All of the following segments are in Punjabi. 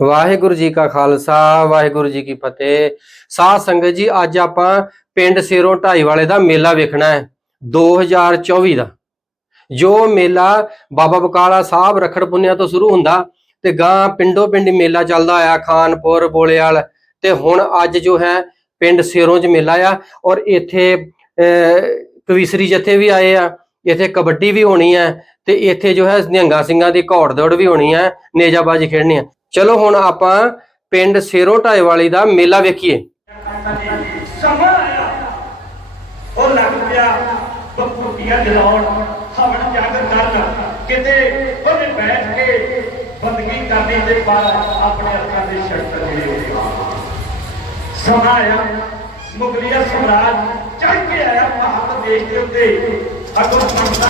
ਵਾਹਿਗੁਰੂ ਜੀ ਕਾ ਖਾਲਸਾ ਵਾਹਿਗੁਰੂ ਜੀ ਕੀ ਫਤਿਹ। ਸਾਧ ਸੰਗਤ ਜੀ ਅੱਜ ਆਪਾਂ ਪਿੰਡ ਸਿਰੋਂ ਢਾਈ ਵਾਲੇ ਦਾ ਮੇਲਾ ਵੇਖਣਾ ਹੈ 2024 ਦਾ। ਜੋ ਮੇਲਾ ਬਾਬਾ ਬਕਾਲਾ ਸਾਹਿਬ ਰਖੜ ਪੁੰਨਿਆ ਤੋਂ ਸ਼ੁਰੂ ਹੁੰਦਾ ਤੇ ਗਾਂ ਪਿੰਡੋ ਪਿੰਡ ਮੇਲਾ ਚੱਲਦਾ ਆਇਆ ਖਾਨਪੁਰ ਬੋਲੇਵਾਲ ਤੇ ਹੁਣ ਅੱਜ ਜੋ ਹੈ ਪਿੰਡ ਸਿਰੋਂ ਚ ਮੇਲਾ ਆ ਔਰ ਇੱਥੇ ਅਹ, ਕਵੀਸਰੀ ਜਥੇ ਵੀ ਆਏ ਆ ਇੱਥੇ ਕਬੱਡੀ ਵੀ ਹੋਣੀ ਹੈ ਤੇ ਇੱਥੇ ਜੋ ਹੈ ਨਿਹੰਗਾ ਸਿੰਘਾਂ ਦੀ ਘੋੜ ਦੌੜ ਵੀ ਹੋਣੀ ਹੈ ਨੇਜਾਬਾਜ਼ੀ ਖੇਡਣੀ ਹੈ। ਚਲੋ ਹੁਣ ਆਪਾਂ ਪਿੰਡ ਸੇਰੋਂ ਢਾਏ ਦਾ ਮੇਲਾ ਵੇਖੀਏ। ਸਮਾਂ ਆਇਆ। ਉਹ ਲੱਗ ਪਿਆ। ਬੱਕੁੱਟੀਆਂ ਜਲਾਉਣ, ਹਵਨ ਜਗ ਕਰਨ। ਕਿਤੇ ਉਹਨੇ ਬੈਠ ਕੇ ਬੰਦਗੀ ਕਰਨੀ ਦੇ ਬਾਅਦ ਆਪਣੇ ਅੱਖਾਂ ਦੇ ਸ਼ਰਤ ਜਿਹੜੇ ਸਮਾਂ ਆਇਆ। ਮੁਗਲੀਆ ਸਮਰਾਜ ਚੜ ਕੇ ਆਇਆ ਭਾਰਤ ਦੇਸ਼ ਦੇ ਉੱਤੇ। ਅਗਰ ਸੰਤਾ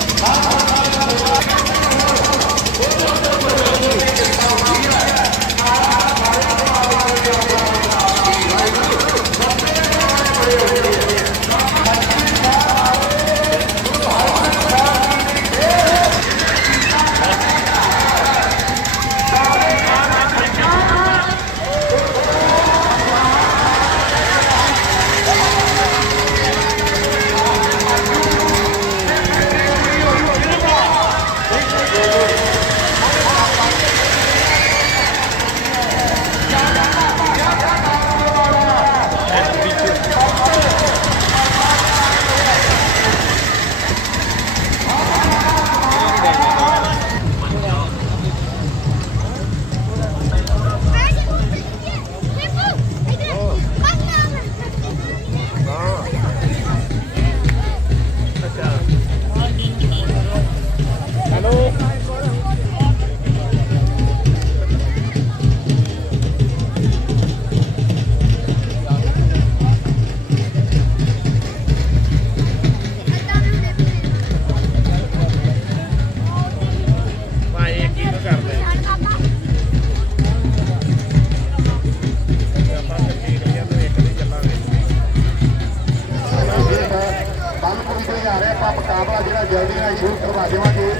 ਜਲਦੀ ਨਾਲ ਸ਼ੁਰੂ ਕਰਵਾ ਦੇਵਾਂਗੇ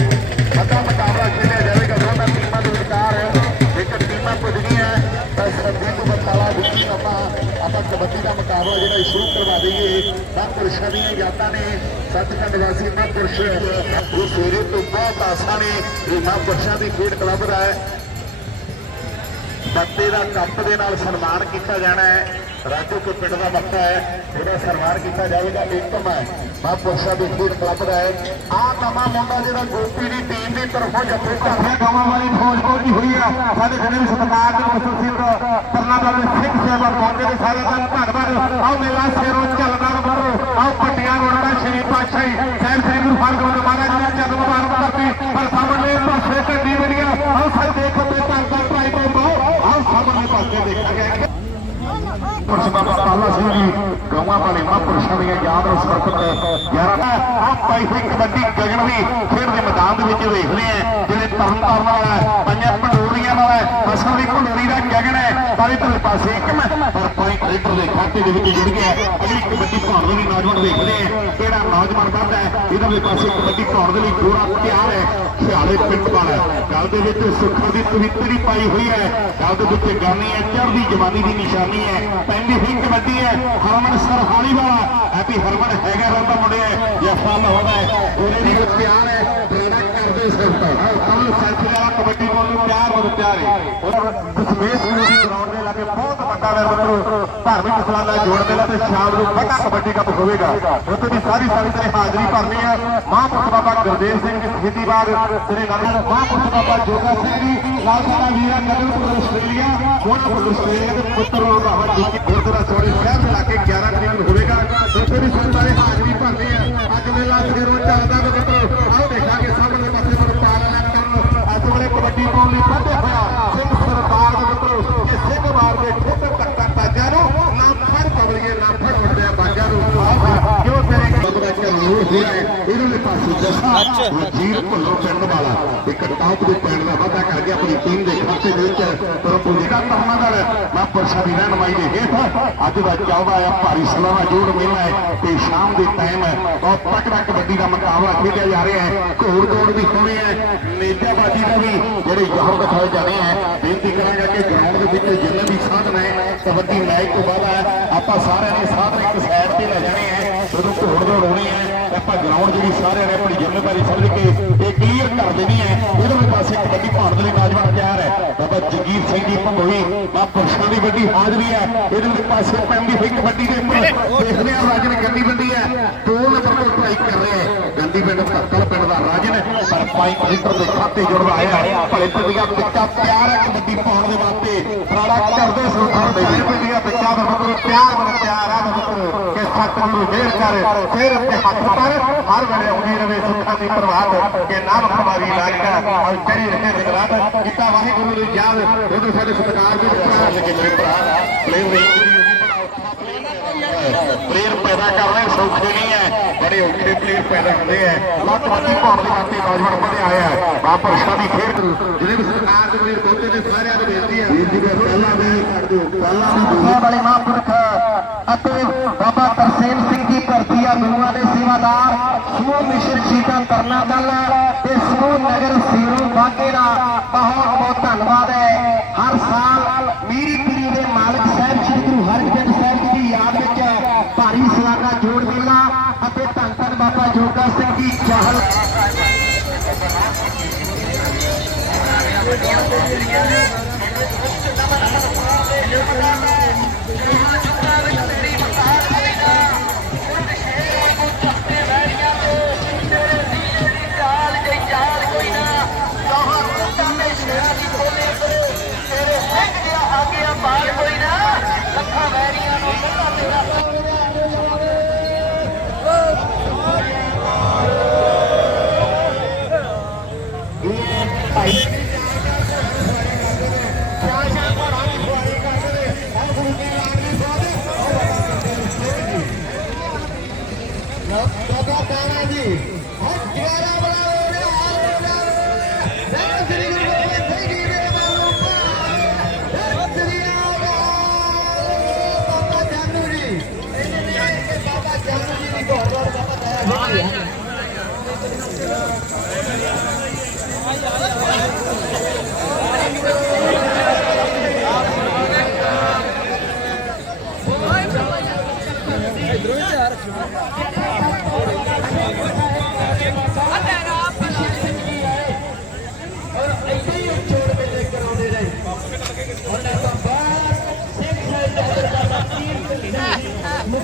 ਅੱਧਾ ਮੁਕਾਬਲਾ ਖੇਡਿਆ ਜਾਵੇਗਾ ਦੋਨਾਂ ਟੀਮਾਂ ਦੇ ਵਿਚਕਾਰ ਇੱਕ ਟੀਮਾਂ ਪੁੱਜਦੀਆਂ ਤਾਂ ਸਰਦੀ ਬਤਾਲਾ ਵਿੱਚ ਆਪਾਂ ਆਪਾਂ ਕਬੱਡੀ ਦਾ ਮੁਕਾਬਲਾ ਜਿਹੜਾ ਸ਼ੁਰੂ ਕਰਵਾ ਦਈਏ ਤਾਂ ਪੁਰਸ਼ਾਂ ਦੀਆਂ ਯਾਦਾਂ ਨੇ ਸੱਚਖੰਡ ਵਾਸੀ ਮਹਾਂਪੁਰਸ਼ ਇਹ ਸਵੇਰੇ ਤੋਂ ਬਹੁਤ ਆਸਾਂ ਨੇ ਇਹ ਮਹਾਂਪੁਰਸ਼ਾਂ ਦੀ ਖੇਡ ਕਲੱਬ ਦਾ ਹੈ ਬੱਤੇ ਦਾ ਕੱਪ ਦੇ ਨਾਲ ਸਨਮਾਨ ਕੀਤਾ ਜਾਣਾ ਹੈ। ਰਾਜੋ ਕੇ ਪਿੰਡ ਦਾ ਬੱਤਾ ਹੈ ਉਹਦਾ ਸਨਮਾਨ ਕੀਤਾ ਜਾਵੇਗਾ ਏਕਮ ਹੈ। ਮਹਾਂਪੁਰਸ਼ਾਂ ਦੀ ਖੇਡ ਕਲੱਬ ਦਾ ਹੈ। ਆਹ ਨਵਾਂ ਮੁੰਡਾ ਜਿਹੜਾ ਗੋਪੀ ਦੀ ਟੀਮ ਦੀ ਤਰਫੋਂ ਜੱਫੇ ਕਰਦੇ ਗਾਵਾਂ ਵਾਲੀ ਫੌਜ ਪਹੁੰਚੀ ਹੋਈ ਆ। ਸਾਡੇ ਖੜੇ ਸਤਿਕਾਰ ਦੇ ਮੁਸਲ ਸਿੰਘ ਕਰਨਾ ਦਾ ਸਿੰਘ ਸੇਵਾ ਮੌਕੇ ਦੇ ਸਾਰੇ ਦਾ ਧੰਨਵਾਦ। ਆਓ ਮੇਲਾ ਸੇਰੋਂ ਚੱਲਦਾ ਰਹੋ ਆਓ ਪੱਟੀਆਂ ਰੋੜਾ ਸ਼੍ਰੀ ਪਾਤਸ਼ਾਹੀ। ਸਾਹਿਬ ਸਿੰਘ ਗੁਰੂ ਹਰਗੋਬਿੰਦ ਮਹਾਰਾਜ ਜੀ ਜਨਮ ਮੁਬਾਰਕ ਕਰਤੀ ਪਰ ਸਾਹਮਣੇ ਪਾਸੇ ਕੰਡੀ ਵਧੀਆ ਆਓ ਸਾਰੇ ਦੇਖੋ ਤੇ ਧੰਨ ਭਾਈ ਬੰਬੋ ਆਓ ਸਾਹਮਣੇ ਪਾਸੇ ਦੇਖਾਂਗੇ ਪੁਰਸ਼ ਬਾਬਾ ਪਾਲਾ ਸਿੰਘ ਜੀ ਗਊਆਂ ਵਾਲੇ ਮਹਾਂਪੁਰਸ਼ਾਂ ਦੀਆਂ ਯਾਦ ਨੂੰ ਸਮਰਪਿਤ 11 ਆ ਪਾਈ ਕਬੱਡੀ ਗਗਨ ਵੀ ਖੇਡ ਦੇ ਮੈਦਾਨ ਦੇ ਵਿੱਚ ਵੇਖਦੇ ਆ ਜਿਹੜੇ ਤਰਨ ਤਾਰਨ ਵਾਲਾ ਹੈ, ਪੰਜਾਂ ਪੰਡੋਰੀਆਂ ਵਾਲਾ ਹੈ, ਅਸਲ ਦੀ ਪੰਡੋਰੀ ਦਾ ਗਗਨ ਹੈ ਪਰ ਇਧਰਲੇ ਪਾਸੇ ਇੱਕ ਮੈਂ ਪਰ ਦੇ ਵਿੱਚ ਜੁੜ ਗਿਆ ਅਗਲੀ ਕਬੱਡੀ ਪਾਉਣ ਦੇ ਨੌਜਵਾਨ ਵੇਖਦੇ ਆ ਕਿਹੜਾ ਨੌਜਵਾਨ ਵੱਧਦਾ ਹੈ ਇਧਰਲੇ ਪਾਸੇ ਕਬੱਡੀ ਪਾਉਣ ਦੇ ਲਈ ਗੋਰਾ ਤਿਆਰ ਹੈ। ਖਿਆਲੇ ਪਿੰਡ ਵਾਲਾ ਗੱਲ ਦੇ ਵਿੱਚ ਸੁੱਖਾਂ ਦੀ ਪਵਿੱਤਰੀ ਪਾਈ ਹੋਈ ਹੈ। ਗੱਲ ਦੇ ਵਿੱਚ ਗਾਨੀ ਹੈ, ਚੜ੍ਹਦੀ ਜਵਾਨੀ ਦੀ ਨਿਸ਼ਾਨੀ ਹੈ। ਪੈਂਦੀ ਹੋਈ ਕਬੱਡੀ ਹੈ। ਹਰਮਨ ਸਰਹਾਲੀ ਵਾਲਾ। ਹੈਪੀ ਹਰਮਨ ਹੈਗਾ ਰੰਦਾ ਮੁੰਡੇ। ਜਫਾ ਲਾਉਂਦਾ ਹੈ। ਉਹਦੇ ਦੀ ਤਿਆਰ ਹੈ। ਪ੍ਰੇਰਣਾ ਕਰਦੇ ਸਿਰ ਤੋਂ ਕਮਲ ਸੱਚ ਵਾਲਾ ਕਬੱਡੀ ਬੋਲ ਨੂੰ ਪਿਆਰ ਬਹੁਤ ਪਿਆਰ ਹੈ ਉਹ ਦਸਮੇਸ਼ ਨੂੰ ਦੀ ਗਰਾਊਂਡ ਦੇ ਲਾਗੇ ਬਹੁਤ ਵੱਡਾ ਵੇ ਮਿੱਤਰੋ ਧਾਰਮਿਕ ਸਲਾਨਾ ਜੋੜ ਮੇਲਾ ਤੇ ਸ਼ਾਮ ਨੂੰ ਵੱਡਾ ਕਬੱਡੀ ਕੱਪ ਹੋਵੇਗਾ ਉੱਥੇ ਦੀ ਸਾਰੀ ਸਾਰੀ ਤੇ ਹਾਜ਼ਰੀ ਭਰਨੀ ਹੈ ਮਹਾਂਪੁਰਖ ਬਾਬਾ ਗੁਰਦੇਵ ਸਿੰਘ ਜੀ ਸ਼ਹੀਦੀਬਾਗ ਸ੍ਰੀ ਨੰਦ ਮਹਾਂਪੁਰਖ ਬਾਬਾ ਜੋਗਾ ਸਿੰਘ ਜੀ ਲਾਲ ਸਾਡਾ ਵੀਰਾ ਨਗਰਪੁਰ ਆਸਟ੍ਰੇਲੀਆ ਮੋਹਨਪੁਰ ਆਸਟ੍ਰੇਲੀਆ ਦੇ ਪੁੱਤਰ ਨੂੰ ਬਾਬਾ ਜੀ ਕੀ ਗੁਰਦੁਆਰਾ ਸੋੜੀ ਸਾਹਿਬ ਦੇ ਲਾਗੇ 11 ਤਰੀਕ ਨੂੰ ਹੋਵੇਗਾ ਉੱਥੇ ਦੀ ਸਾਰੀ ਸਾਰੇ ਹਾਜ਼ਰੀ ਭਰਨੀ ਹੈ ਅੱਜ ਮੇਲਾ ਸਿਰੋਂ ਚੱਲਦਾ ਵੇ ਮਿੱਤਰੋ ਆਓ ਦੇਖਾਂਗੇ ਸਾਹਮਣੇ ਪਾਸੇ ਪਰ ਪਾਲਣਾ ਕਰਨ ਪਾਉਣ ਲਈ ਵੱਧੇ ਹੋਇਆ ਸਿੰਘ ਸਰਦਾਰ ਦੇ ਮਿੱਤਰੋ ਕਿ ਸਿੰਘ ਮਾਰ ਦੇ ਠੋਕਰ ਤੱਕ ਬਾਜਾਂ ਨੂੰ ਨਾ ਫੜ ਪਬਲੀਏ ਨਾ ਫੜ ਉੱਡਦੇ ਆ ਬਾਜਾਂ ਨੂੰ। ਕਿਉਂ ਤੇਰੇ ਬਦਲਾ ਕੇ ਨੂਰ ਹੋਇਆ ਹੈ ਇਹਨਾਂ ਦੇ ਪਾਸੇ ਜੱਸਾ ਵਜ਼ੀਰ ਭੁੱਲੋ ਪਿੰਡ ਵਾਲਾ। ਇੱਕ ਟਾਪ ਦੇ ਪਿੰਡ ਦਾ ਵਾਅਦਾ ਕਰ ਗਿਆ ਆਪਣੀ ਟੀਮ ਦੇ ਖਾਤੇ ਦੇ ਵਿੱਚ। ਪਰ ਪੁੰਜੀਦਾ ਧਰਮਾਂ ਦਾ ਮੈਂ ਮਹਾਂਪੁਰਸ਼ਾਂ ਦੀ ਰਹਿਨਮਾਈ ਦੇ ਹੇਠ ਅੱਜ ਦਾ ਚੱਲਦਾ ਆ ਭਾਰੀ ਸਲਾਵਾ ਜੋੜ ਮੇਲਾ ਹੈ ਤੇ ਸ਼ਾਮ ਦੇ ਟਾਈਮ ਹੈ। ਬਹੁਤ ਤਕੜਾ ਕਬੱਡੀ ਦਾ ਮੁਕਾਬਲਾ ਖੇਡਿਆ ਜਾ ਰਿਹਾ ਹੈ। ਘੋੜ ਦੌੜ ਵੀ ਹੋਣੀ ਹੈ। ਨੇਜਾਬਾਜੀ ਦਾ ਵੀ ਜਿਹੜੇ ਜਹਰ ਦਿਖਾਏ ਜਾਣੇ ਹੈ, ਬੇਨਤੀ ਕਰਾਂਗਾ ਕਿ ਗਰਾਊਂਡ ਦੇ ਵਿੱਚ ਜਿੰਨੇ ਵੀ ਸਾਧਨ ਹੈ, ਕਬੱਡੀ ਮੈਚ ਤੋਂ ਬਾਅਦ ਹੈ, ਆਪਾਂ ਸਾਰਿਆਂ ਨੇ ਸਾਧਨ ਇੱਕ ਸਾਈਡ ਤੇ ਲੈ ਜਾਣੇ ਹੈ, ਜਦੋਂ ਘੋੜ ਦੌੜ ਹੋਣੀ ਹੈ, ਆਪਾਂ ਗਰਾਊਂਡ ਜਿਹੜੀ ਸਾਰਿਆਂ ਨੇ ਆਪਣੀ ਜ਼ਿੰਮੇਵਾਰੀ ਸਮਝ ਕੇ ਇਹ ਕਲੀਅਰ ਕਰ ਦੇਣੀ ਹੈ, ਇਹਦੇ ਵਿੱਚ ਪਾਸੇ ਕਬੱਡੀ ਭਾਰਤ ਦੇ ਲਈ ਨੌਜਵਾਨ ਤਿਆਰ ਹੈ, ਬਾਬਾ ਜਗੀਰ ਸਿੰਘ ਜੀ ਭੰਗੋਈ ਮਾ ਪੁਰਸ਼ਾਂ ਦੀ ਵੱਡੀ ਹਾਜ਼ਰੀ ਹੈ, ਇਹਦੇ ਵਿੱਚ ਪਾਸੇ ਪੈਂਦੀ ਹੋਈ ਕਬੱਡੀ ਦੇ ਉੱਪਰ, ਦੇਖਦੇ ਆ ਰਾਜਨ ਗੰਦੀ ਬੰਦੀ ਹੈ, ਦੋ ਨੰਬਰ ਤੋਂ ਟਰਾਈ ਕਰ ਰਿਹਾ ਹੈ। ਗੰਦੀ ਪਿੰਡ ਧੱਕਲ ਪਿੰਡ ਦਾ ਰਾਜਨ ਪਰ 5 ਦੇ ਖਾਤੇ ਜੁੜਵਾ ਆਇਆ ਭਲੇ ਪਿੰਡੀਆਂ ਪਿੱਕਾ ਪਿਆਰ ਹੈ ਕਬੱਡੀ ਪਾਉਣ ਦੇ ਵਾਸਤੇ। ਰਾੜਾ ਕਰਦੇ ਸੁਣਾਉਣ ਦੇ ਪਿੰਡੀਆਂ ਪਿੱਕਾ ਦਾ ਮਤਲਬ ਪਿਆਰ ਬਣ ਪਿਆਰ ਆ, ਮਤਲਬ ਕਿ ਸਤਿਗੁਰੂ ਮਿਹਰ ਕਰ, ਫਿਰ ਤੇ ਹੱਥ ਪਰ। ਹਰ ਵੇਲੇ ਆਉਂਦੀ ਰਵੇ, ਸੁੱਖਾਂ ਦੀ ਪ੍ਰਵਾਹ ਕਿ ਨਾਮ ਖਮਾਰੀ ਲਾਗਾ ਔਰ ਤੇਰੇ ਰਹੇ ਨਿਗਰਾਨ ਕੀਤਾ ਵਾਹਿਗੁਰੂ ਦੀ ਯਾਦ। ਉਹਦੇ ਸਾਡੇ ਸਤਿਕਾਰ ਦੇ ਵਿੱਚ ਲੱਗੇ ਮੇਰੇ ਭਰਾ ਪਲੇਅਰ ਪਲੇਅਰ ਪੈਦਾ ਕਰਨੇ ਸੌਖੇ ਨਹੀਂ ਹੈ। ਬੜੇ ਔਖੇ ਪਲੇਅਰ ਪੈਦਾ ਹੁੰਦੇ ਆ। ਲੱਤਵੰਦੀ ਪਾਉਣ ਦੇ ਵਾਸਤੇ ਨੌਜਵਾਨ ਵਧਿਆ ਆਇਆ ਹੈ। ਬਾਪ ਪਰਸ਼ਾ ਦੀ ਖੇਡ ਜਿਹੜੇ ਵੀ ਸਰਕਾਰ ਦੇ ਪਲੇਅਰ ਪਹੁੰਚੇ ਨੇ ਸਾਰਿਆਂ ਨੂੰ ਬੇਨਤੀ ਹੈ ਜੀ ਦੇ ਪਹਿਲਾਂ ਵੀ ਕਰ ਦਿਓ। ਪਹਿਲਾਂ ਵੀ ਸਾਹਿਬ ਵਾਲੇ ਮਹਾਂਪੁਰਖ ਅਤੇ ਬਾਬਾ ਤਰਸੇਮ ਸਿੰਘ ਜੀ ਭਰਤੀਆ ਗੁਰੂਆਂ ਦੇ ਸੇਵਾਦਾਰ। ਸਮੂਹ ਮਿਸ਼ਨ ਸ਼ੀਤਾਂ ਤਰਨਾ ਦਲ ਤੇ ਸਮੂਹ ਨਗਰ ਸੀਰੋ ਬਾਗੇ ਦਾ ਬਹੁਤ ਬਹੁਤ ਧੰਨਵਾਦ ਹੈ ਹਰ ਸਾਲ ਮੀਰੀ ਪੀਰੀ ਦੇ ਮਾਲਕ ਸਾਹਿਬ ਸ੍ਰੀ ਗੁਰੂ ਹਰਗੋਬਿੰਦ ਸਾਹਿਬ ਜੀ ਦੀ ਯਾਦ ਵਿੱਚ ਭਾਰੀ ਸਲਾਨਾ ਜੋੜ ਮੇਲਾ ਅਤੇ ਧੰਨ ਧੰਨ ਬਾਬਾ ਜੋਗਾ ਸਿੰਘ ਜੀ ਚਾਹਲ ਸ੍ਰੀ ਸਰਬਲੋ ਜੀ ਦਾ ਪ੍ਰਕਾਸ਼ ਔਰ ਸ੍ਰੀ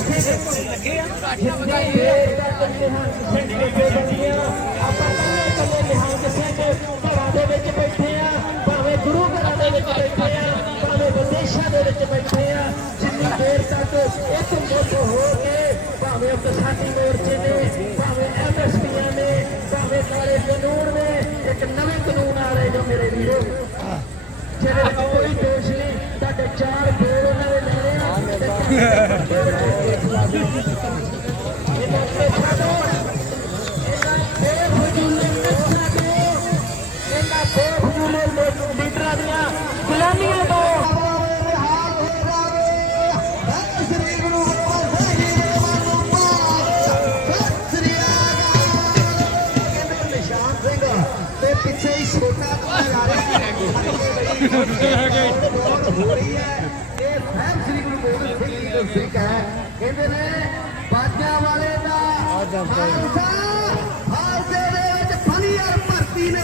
ਵਿੱਚ ਕੋਈ ਦੋਸ਼ ਨਹੀਂ ਤੁਹਾਡੇ ਚਾਰ ਬੋਲ ਉਹਨਾਂ ਦੇ ਲੈਣੇ ਆ। ਨਿਸ਼ਾਨ ਸਿੰਘ ਤੇ ਪਿੱਛੇ ਛੋਟਾ ਹੋ ਰਹੀ ਹੈ ਇਹ ਸਾਹਿਬ ਸ੍ਰੀ ਗੁਰੂ ਗੋਬਿੰਦ ਸਿੰਘ ਜੀ ਦਾ ਸਿੱਖ ਹੈ ਕਹਿੰਦੇ ਨੇ ਬਾਜਾਂ ਵਾਲੇ ਦਾ ਖਾਲਸਾ। ਖਾਲਸੇ ਦੇ ਵਿੱਚ ਫਲੀਅਰ ਭਰਤੀ ਨੇ।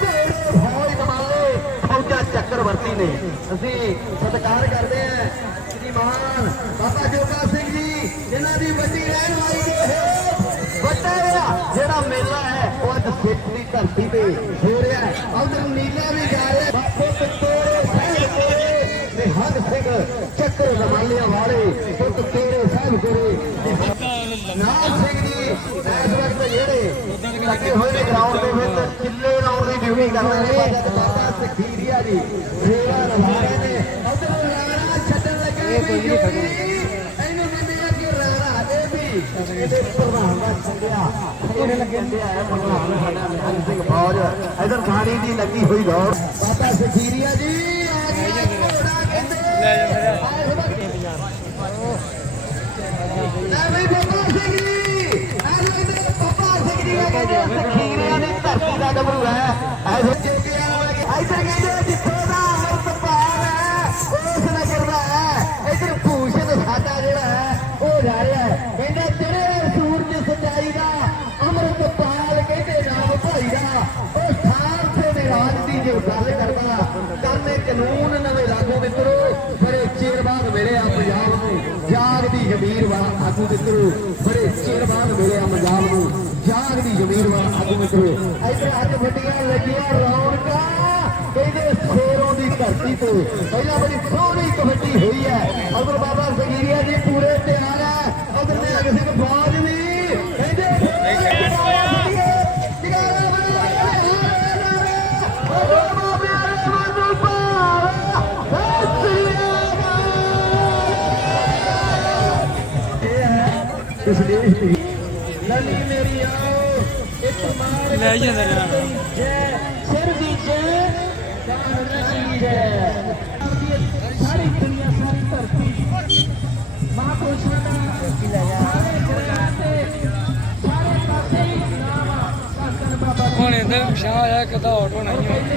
ਤੇ ਫੌਜ ਕਮਾਲੇ ਫੌਜਾਂ ਚੱਕਰਵਰਤੀ ਨੇ। ਅਸੀਂ ਸਤਿਕਾਰ ਕਰਦੇ ਹਾਂ ਸ੍ਰੀ ਮਹਾਨ ਬਾਬਾ ਜੋਗਾ ਸਿੰਘ ਜੀ ਜਿਨ੍ਹਾਂ ਦੀ ਵੱਡੀ ਰਹਿਨਮਾਈ ਦੇ ਹੇਠ ਵੱਡਾ ਜਿਹੜਾ ਜਿਹੜਾ ਮੇਲਾ ਹੈ ਸਿੱਖ ਦੀ ਧਰਤੀ ਤੇ ਹੋ ਰਿਹਾ ਹੈ। ਉਧਰ ਨੀਲਾ ਵੀ ਜਾ ਰਿਹਾ ਬਾਪੂ ਤੋੜੇ ਸਾਹਿਬ ਕੋਲੇ ਨਿਹੰਗ ਸਿੰਘ ਚੱਕਰ ਰਮਾਲਿਆਂ ਵਾਲੇ ਪੁੱਤ ਕੋਲੇ ਨਾਮ ਸਿੰਘ ਜੀ ਇਸ ਵਕਤ ਜਿਹੜੇ ਲੱਗੇ ਹੋਏ ਨੇ ਗਰਾਊਂਡ ਦੇ ਵਿੱਚ, ਕਿੱਲੇ ਲਾਉਣ ਦੀ ਡਿਊਟੀ ਕਰ ਰਹੇ ਨੇ। ਸਖੀਰੀਆ ਜੀ ਸੇਵਾ ਨਿਭਾ ਨੇ। ਉਧਰ ਰਾਣਾ ਛੱਡਣ ਲੱਗੇ ਵੀ ਜੋਗੀ ਇਹਨੂੰ ਕਹਿੰਦੇ ਆ ਕਿ ਰਾਣਾ ਇਹ ਵੀ ਇਹਦੇ ਪ੍ਰਭਾਵ ਦਾ ਛੱਡਿਆ। ਇਹਨੇ ਲੱਗੇ ਹੁੰਦੇ ਆ ਪ੍ਰਭਾਵ ਸਾਡਾ ਨਿਹੰਗ ਸਿੰਘ ਫੌਜ ਇਧਰ ਖਾਣੀ ਦੀ ਲੱਗੀ ਹੋਈ ਦੌੜ। ਬਾਬਾ ਸਖੀਰੀਆ ਜੀ, ਆ ਗਿਆ ਘੋੜਾ ਕਹਿੰਦੇ ਲੈ ਜਾ ਲੈ ਬਈ ਬੱਬਾ ਸਿੰਘ ਜੀ ਆ ਲੋ ਇਧਰ ਬੱਬਾ ਸਿੰਘ ਜੀ ਆ ਕਹਿੰਦੇ ਸਖੀਰਿਆਂ ਦੀ ਧਰਤੀ ਦਾ ਗੱਭਰੂ ਹੈ ਐਸੇ ਜੋਗਿਆ ਵਾਲੇ ਇਧਰ ਕਹਿੰਦੇ ਜਿੱਥੋਂ ਦਾ ਆਗੂ ਮਿੱਤਰੋ, ਬੜੇ ਚਿਰ ਬਾਅਦ ਮਿਲਿਆ ਪੰਜਾਬ ਨੂੰ। ਜਾਗ ਦੀ ਜ਼ਮੀਰ ਵਾਲਾ ਆਗੂ ਮਿੱਤਰੋ। ਇੱਥੇ ਅੱਜ ਵੱਡੀਆਂ ਲੱਗੀਆਂ ਰੌਣਕਾਂ। ਕਹਿੰਦੇ ਸ਼ੇਰੋਂ ਦੀ ਧਰਤੀ ਤੋਂ ਪਹਿਲਾਂ ਬੜੀ ਸੋਹਣੀ ਕਬੱਡੀ ਹੋਈ ਹੈ। ਅਗਰ ਬਾਬਾ ਜ਼ਗੀਰੀਆ ਜੀ ਪੂਰੇ ਤਿਆਰ ਨਾਲ ਇਸ ਦੇਸ਼ ਦੀ ਲਲੀ ਮੇਰੀ ਆਓ ਇੱਕ ਮਾਰ ਲੈ ਜਾਂਦਾ ਜੈ ਸਿਰ ਦੀ ਜੈ ਕਾਰਨ ਜੈ ਸਾਰੀ ਦੁਨੀਆ ਸਾਰੀ ਧਰਤੀ ਮਹਾਪੁਰਸ਼ਾਂ ਦਾ ਸਾਰੇ ਗ੍ਰਹਿਾਂ ਤੇ ਸਾਰੇ ਪਾਸੇ ਨਾਮ ਆ ਸਾਸਨ ਬਾਬਾ ਹੁਣ ਇਹਦੇ ਪਿਛਾ ਆਇਆ ਕਦਾ ਹੋਣਾ ਹੀ ਪਹਿਲੇ